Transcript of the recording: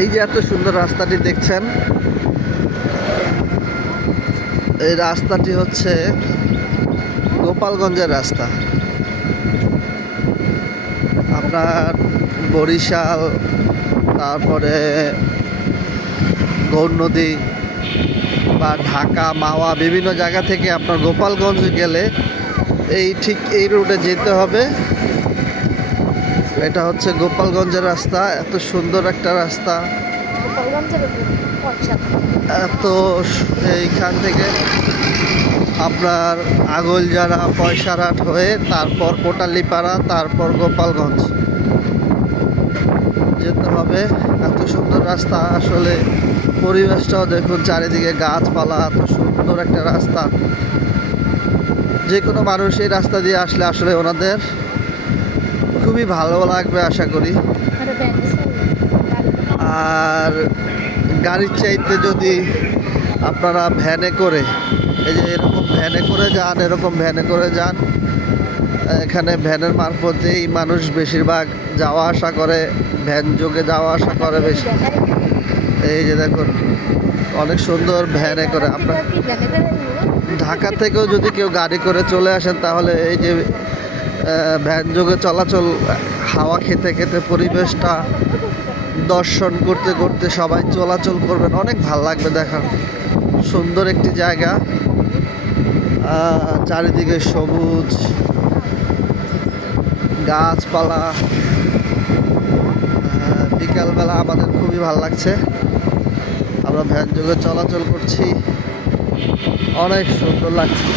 এই যে এত সুন্দর রাস্তাটি দেখছেন, এই রাস্তাটি হচ্ছে গোপালগঞ্জের রাস্তা। আপনার বরিশাল, তারপরে গৌর নদী বা ঢাকা, মাওয়া বিভিন্ন জায়গা থেকে আপনার গোপালগঞ্জ গেলে ঠিক এই রোডে যেতে হবে। এটা হচ্ছে গোপালগঞ্জের রাস্তা। এত সুন্দর একটা রাস্তা। এত এইখান থেকে আপনার আগলজারা, পয়সারহাট হয়ে তারপর কোটালীপাড়া, তারপর গোপালগঞ্জ যেতে হবে। এত সুন্দর রাস্তা, আসলে পরিবেশটাও দেখুন, চারিদিকে গাছপালা, এত সুন্দর একটা রাস্তা। যে কোনো মানুষ এই রাস্তা দিয়ে আসলে আসলে ওনাদের খুবই ভালো লাগবে আশা করি। আর গাড়ির চাইতে যদি আপনারা ভ্যানে করে, এই যে এরকম ভ্যানে করে যান, এরকম ভ্যানে করে যান, এখানে ভ্যানের মারফতেই মানুষ বেশিরভাগ যাওয়া আসা করে, ভ্যান যোগে যাওয়া আসা করে বেশি। এই যে দেখুন, অনেক সুন্দর ভ্যানে করে। আপনার ঢাকা থেকেও যদি কেউ গাড়ি করে চলে আসেন, তাহলে এই যে ভ্যান যোগে চলাচল, হাওয়া খেতে খেতে পরিবেশটা দর্শন করতে করতে সবাই চলাচল করবেন, অনেক ভাল লাগবে। দেখার সুন্দর একটি জায়গা, চারিদিকে সবুজ গাছপালা। বিকালবেলা আমাদের খুবই ভালো লাগছে, আমরা ভ্যান যোগে চলাচল করছি, অনেক সুন্দর লাগছে।